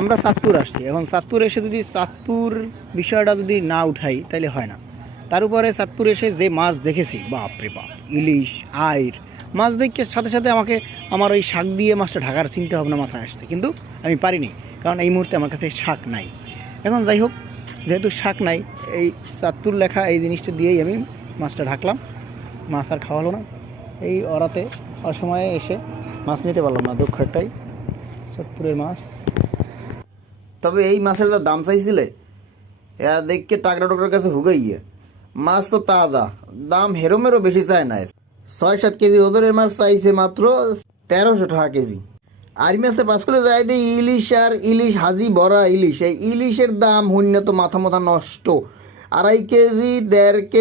আমরা চাঁদপুর আসছি, এখন চাঁদপুর এসে যদি চাঁদপুর বিষয়টা যদি না উঠাই তাহলে হয় না। তার উপরে চাঁদপুর এসে যে মাছ দেখেছি, বাপ রে বাপ, ইলিশ, আইর মাছ দেখে সাথে সাথে আমাকে আমার ওই শাক দিয়ে মাছটা ঢাকার চিন্তা ভাবনা মাথায় আসছে, কিন্তু আমি পারিনি, কারণ এই মুহূর্তে আমার কাছে শাক নাই। এখন যাই হোক, যেহেতু শাক নাই, এই চাঁদপুর লেখা এই জিনিসটা দিয়েই আমি মাছটা ঢাকলাম। মাছ আর খাওয়ালো না, এই ওরাতে অসময়ে এসে মাছ নিতে পারলাম না, দুঃখ একটাই, চাঁদপুরের মাছ। তবে এই মাছের যা দাম চাইছিলে, এরা দেখকে টাকরা টুকরার কাছে হুগে গিয়ে, মাছ তো তাজা, দাম হেরোমেরও বেশি চায় না। 6-7 কেজি ওজনের মাছ চাইছে মাত্র 1300 টাকা কেজি। আর মাছে 5 কিলো যাই দিয়ে ইলিশ, আর ইলিশ হাজি ভরা ইলিশ, এই ইলিশের দাম শূন্য তো মাথা মাথা নষ্ট। 2.5 কেজি 1.5 কেজি